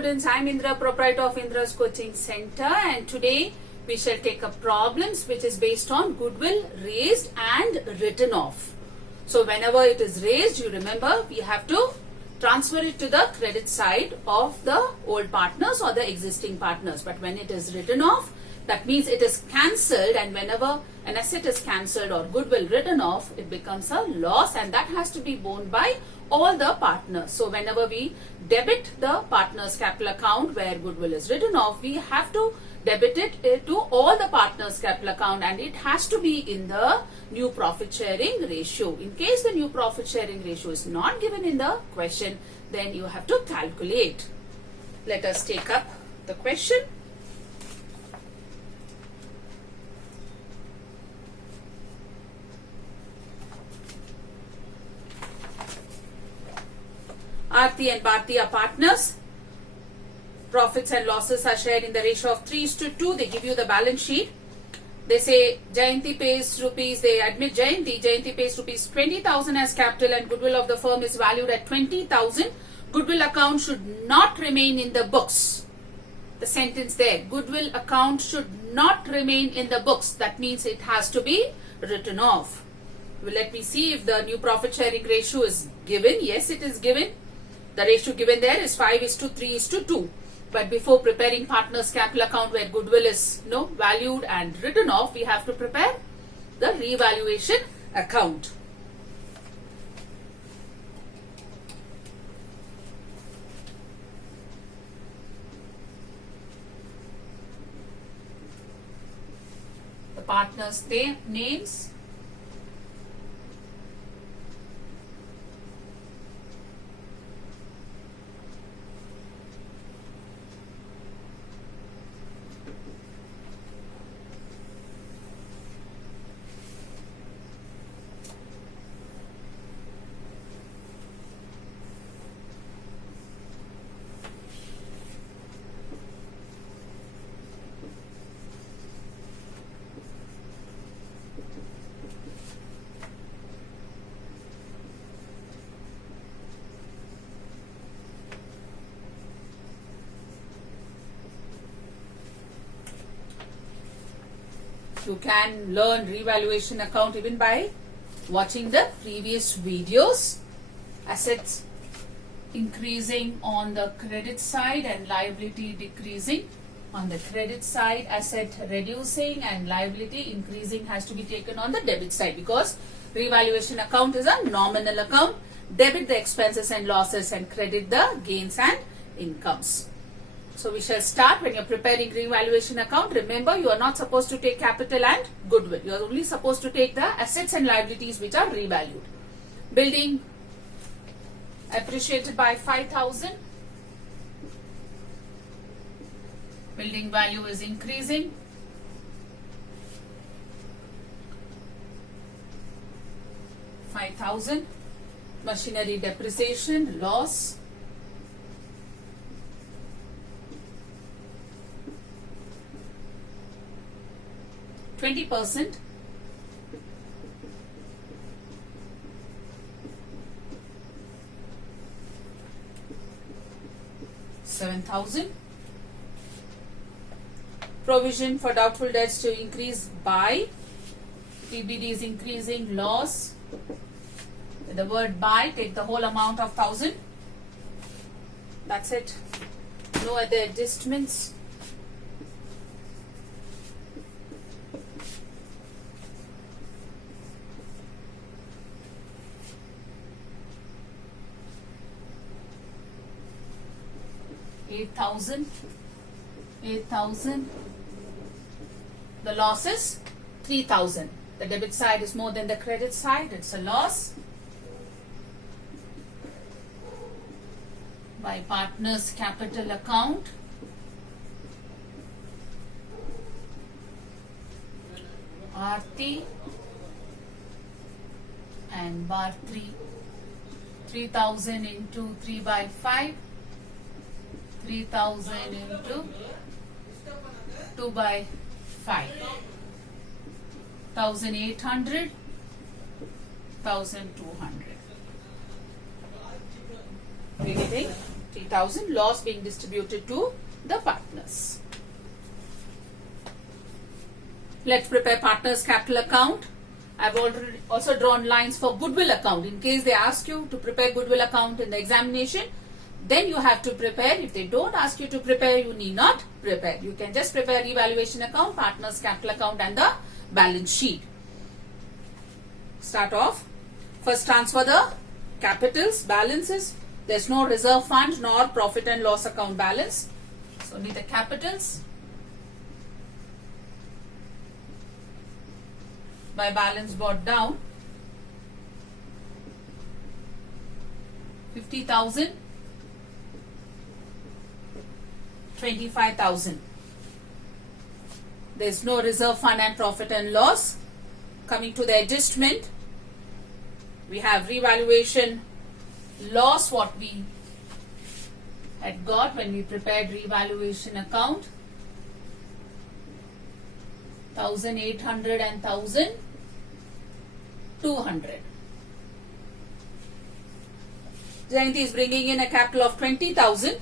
students, I'm Indra, proprietor of Indra's Coaching Center, and today we shall take up problems which is based on goodwill raised and written off. So whenever it is raised, you remember we have to transfer it to the credit side of the old partners or the existing partners. But when it is written off, that means it is cancelled, and whenever an asset is cancelled or goodwill written off, it becomes a loss, and that has to be borne by all the partners. So whenever we debit the partners capital account where goodwill is written off, we have to debit it to all the partners capital account, and it has to be in the new profit sharing ratio. In case the new profit sharing ratio is not given in the question, then you have to calculate. Let us take up the question. Aarti and Bharti are partners. Profits and losses are shared in the ratio of 3:2. They give you the balance sheet. They say Jayanti pays rupees, they admit Jayanti pays rupees 20,000 as capital, and goodwill of the firm is valued at 20,000. Goodwill account should not remain in the books. The sentence there, goodwill account should not remain in the books. That means it has to be written off. Well, let me see if the new profit sharing ratio is given. Yes, it is given. The ratio given there is 5:3:2. But before preparing partners capital account where goodwill is valued and written off, we have to prepare the revaluation account. The partners' names. You can learn revaluation account even by watching the previous videos. Assets increasing on the credit side and liability decreasing. On the credit side, asset reducing and liability increasing has to be taken on the debit side, because revaluation account is a nominal account. Debit the expenses and losses and credit the gains and incomes. So we shall start. When you are preparing revaluation account, remember you are not supposed to take capital and goodwill. You are only supposed to take the assets and liabilities which are revalued. Building appreciated by 5,000. Building value is increasing. $5,000. Machinery depreciation, loss. %20. $7,000. Provision for doubtful debts to increase by. PBD is increasing, loss. With the word by, take the whole amount of 1,000. That's it. No other adjustments. $8,000. The loss is 3,000. The debit side is more than the credit side. It's a loss. By partners capital account. Aarti and Bharti. 3,000 into 3 by 5. 3,000 into 2 by 5. 1,800, 1,200. Are you getting? 3,000 loss being distributed to the partners. Let's prepare partners capital account. I've already also drawn lines for goodwill account. In case they ask you to prepare goodwill account in the examination, then you have to prepare. If they don't ask you to prepare, you need not prepare. You can just prepare revaluation account, partners capital account and the balance sheet. Start off. First transfer the capitals, balances. There's no reserve fund nor profit and loss account balance. So only the capitals. By balance brought down. 50,000. 25,000. There's no reserve fund and profit and loss. Coming to the adjustment, we have revaluation loss, what we had got when we prepared revaluation account, 1,800 and 1,200. Jayanti is bringing in a capital of 20,000.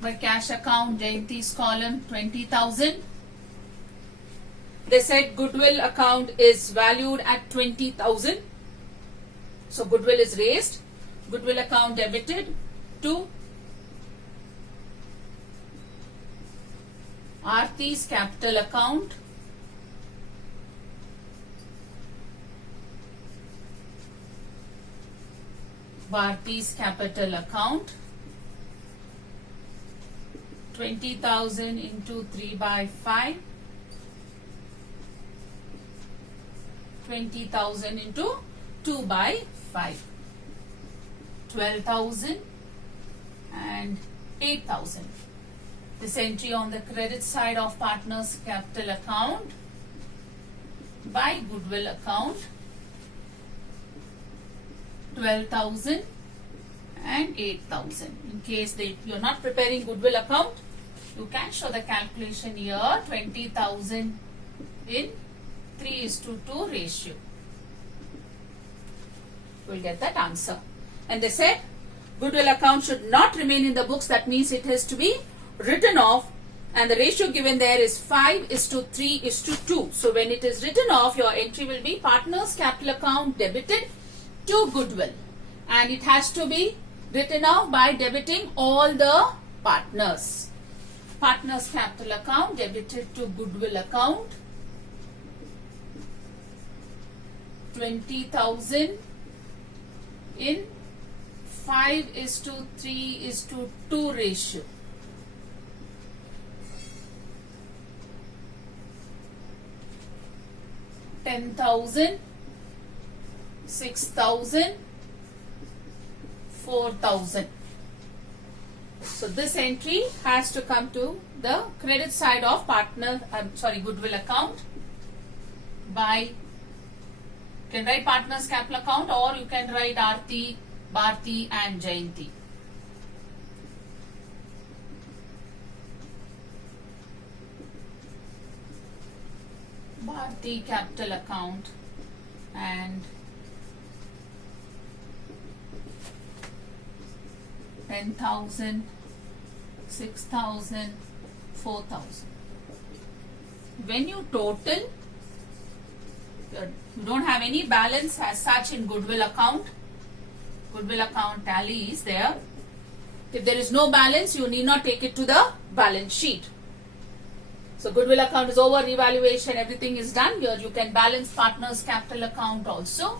My cash account, Jayanti's column, 20,000. They said goodwill account is valued at 20,000. So goodwill is raised. Goodwill account debited to Aarti's capital account. Bharti's capital account. 20,000 into 3 by 5. 20,000 into 2 by 5. 12,000 and 8,000. This entry on the credit side of partners capital account by goodwill account. 12,000 and 8,000. In case you're not preparing goodwill account, you can show the calculation here. 20,000 in 3:2 ratio. We'll get that answer. And they said goodwill account should not remain in the books. That means it has to be written off. And the ratio given there is 5:3:2. So when it is written off, your entry will be partners capital account debited to goodwill. And it has to be written off by debiting all the partners. Partners capital account debited to goodwill account. 20,000 in 5:3:2 ratio. 10,000, 6,000, 4,000. So this entry has to come to the credit side of goodwill account by, you can write partners capital account, or you can write Aarti, Bharti and Jayanti. Bharti capital account and 10,000, 6,000, 4,000. When you total, you don't have any balance as such in goodwill account. Goodwill account tally is there. If there is no balance, you need not take it to the balance sheet. So goodwill account is over, revaluation, everything is done. Here you can balance partners capital account also.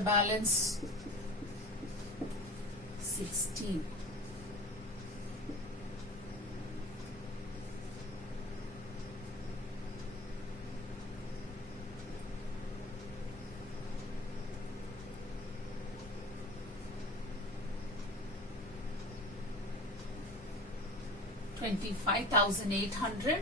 the balance 16. $25,800.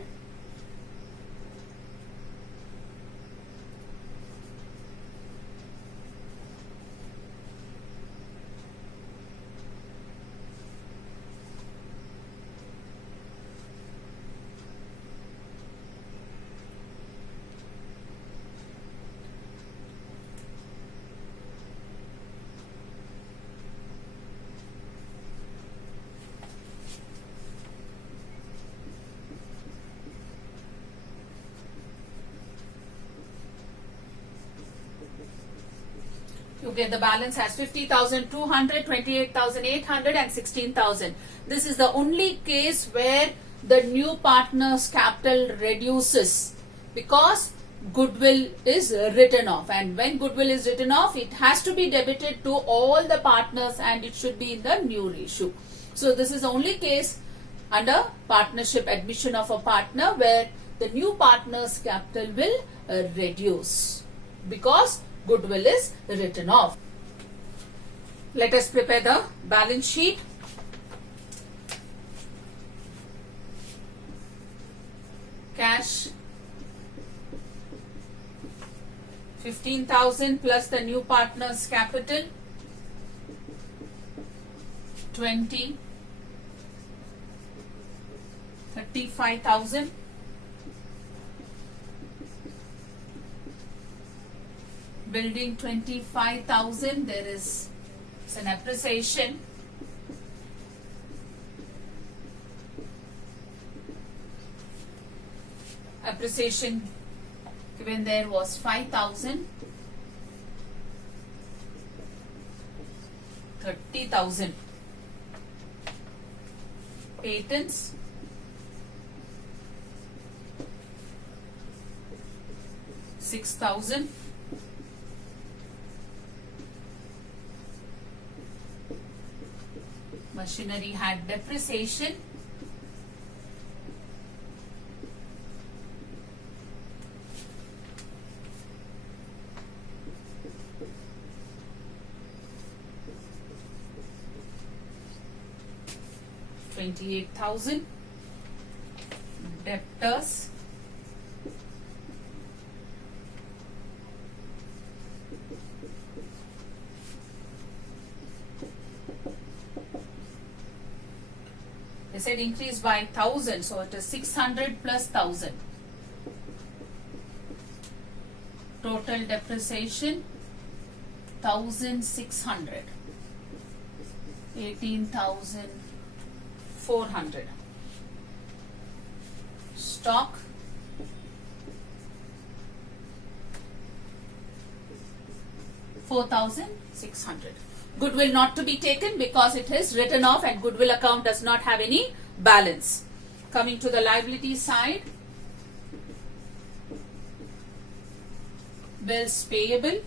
You get the balance as 50,200, 28,800 and 16,000. This is the only case where the new partner's capital reduces because goodwill is written off, and when goodwill is written off it has to be debited to all the partners and it should be in the new ratio. So this is the only case under partnership admission of a partner where the new partner's capital will reduce because goodwill is written off. Let us prepare the balance sheet. Cash 15,000 plus the new partner's capital 20, 35,000. Building 25,000, there is an appreciation. Appreciation given there was 5,000. 30,000. Patents. 6,000. Machinery had depreciation. $28,000. Debtors. They said increase by 1,000, so it is 600 plus 1,000. Total depreciation 1,600. 18,400. Stock 4,600. Goodwill not to be taken because it is written off and goodwill account does not have any balance. Coming to the liability side, bills payable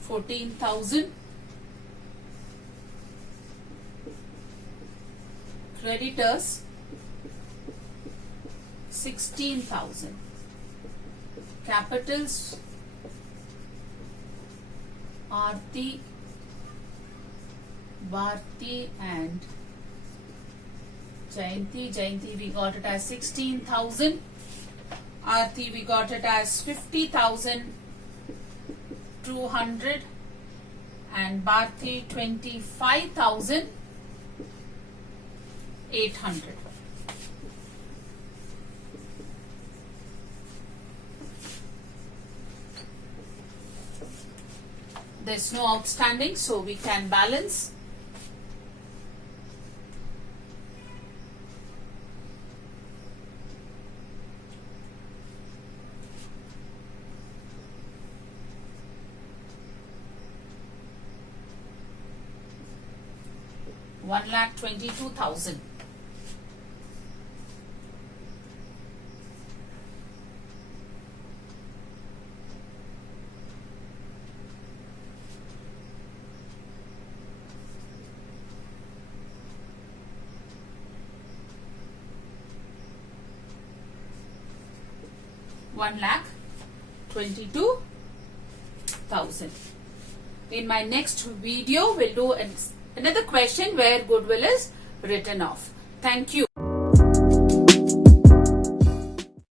14,000. Creditors 16,000. Capitals Aarti, Bharti and Jayanti. Jayanti we got it as 16,000. Aarti we got it as 50,200 and Bharti 25,800. There is no outstanding, so we can balance. $1,22,000. 1,22,000. In my next video, we'll do another question where goodwill is written off. Thank you.